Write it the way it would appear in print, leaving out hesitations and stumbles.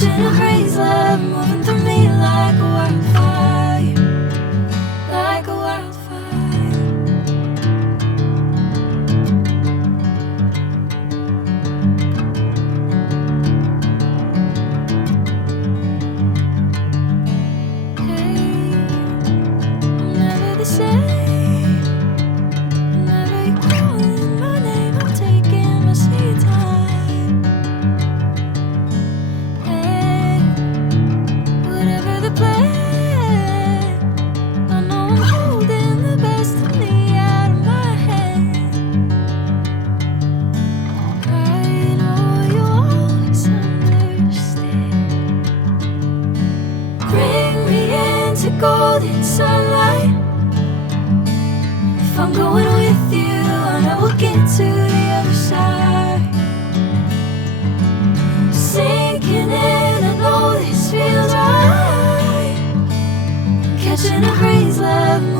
Catching a breeze, love moving through me like a wildfire, like a wildfire. Hey, I'm never the same. Whenever you're calling my name, I'm taking my sweet time. Hey, whatever the plan, I know I'm holding the best of me out of my head. I know you always understand. Bring me into golden sunlight. If I'm going with you, I know we'll get to the other side. Sinking in, I know this feels right. Catching a breeze, love.